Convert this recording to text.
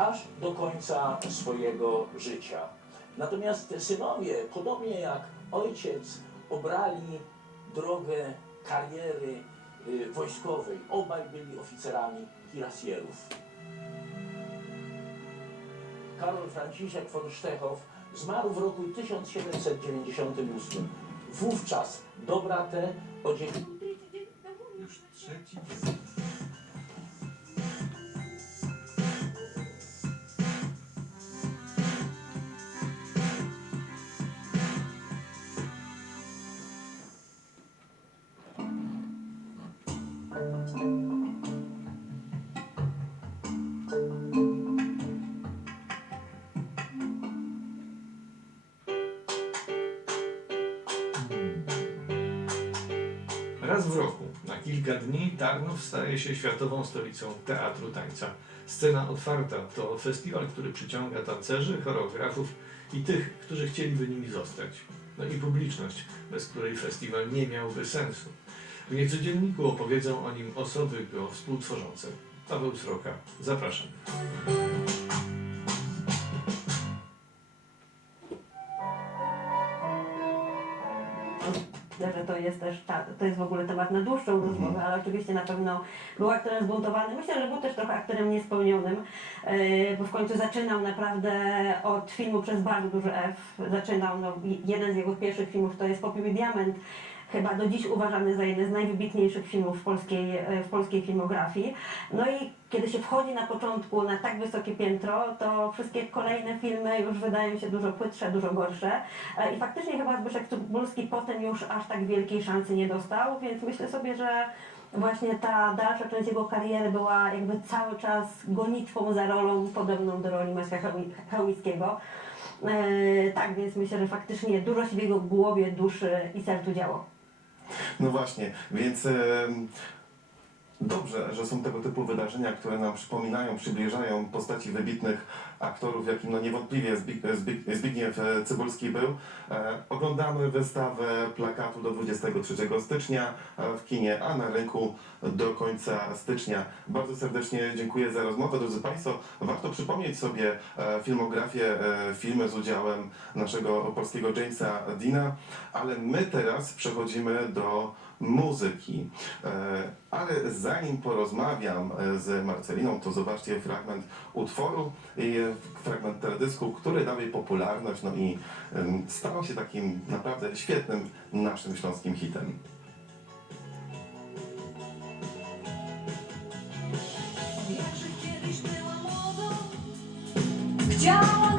aż do końca swojego życia. Natomiast synowie, podobnie jak ojciec, obrali drogę kariery y, wojskowej. Obaj byli oficerami kirasjerów. Karol Franciszek von Sztechow zmarł w roku 1798. Wówczas dobra te odzielił Już trzeci Raz w roku, na kilka dni, Tarnów staje się światową stolicą teatru tańca. Scena otwarta to festiwal, który przyciąga tancerzy, choreografów i tych, którzy chcieliby nimi zostać. No i publiczność, bez której festiwal nie miałby sensu. W niecodzienniku opowiedzą o nim osoby go współtworzące. Paweł Sroka, zapraszam. Myślę, że to jest też, ta, to jest w ogóle temat na dłuższą rozmowę, ale oczywiście na pewno był aktorem zbuntowany. Myślę, że był też trochę aktorem niespełnionym, yy, bo w końcu zaczynał naprawdę od filmu przez bardzo duży F. Zaczynał, no, jeden z jego pierwszych filmów to jest Popiół i Diament, chyba do dziś uważany za jeden z najwybitniejszych filmów w polskiej, e, w polskiej filmografii. No i kiedy się wchodzi na początku na tak wysokie piętro, to wszystkie kolejne filmy już wydają się dużo płytsze, dużo gorsze. E, I faktycznie chyba Zbyszek Cybulski potem już aż tak wielkiej szansy nie dostał, więc myślę sobie, że właśnie ta dalsza część jego kariery była jakby cały czas gonitwą za rolą podobną do roli Maćka Chełmi- Chełmickiego. E, tak, więc myślę, że faktycznie dużo się w jego głowie, duszy i sercu działo. No właśnie, więc dobrze, że są tego typu wydarzenia, które nam przypominają, przybliżają postaci wybitnych aktorów, jakim no niewątpliwie Zbig, Zbig, Zbigniew e, Cybulski był. E, oglądamy wystawę plakatu do 23 stycznia e, w kinie, a na rynku do końca stycznia. Bardzo serdecznie dziękuję za rozmowę. Drodzy Państwo, warto przypomnieć sobie filmografię, filmy z udziałem naszego polskiego Jamesa Dina, ale my teraz przechodzimy do muzyki. Ale zanim porozmawiam e, z Marceliną, to zobaczcie fragment utworu, fragment teledysku, który dał jej popularność, no i stał się takim naprawdę świetnym naszym śląskim hitem. Jakże kiedyś była młoda, chciała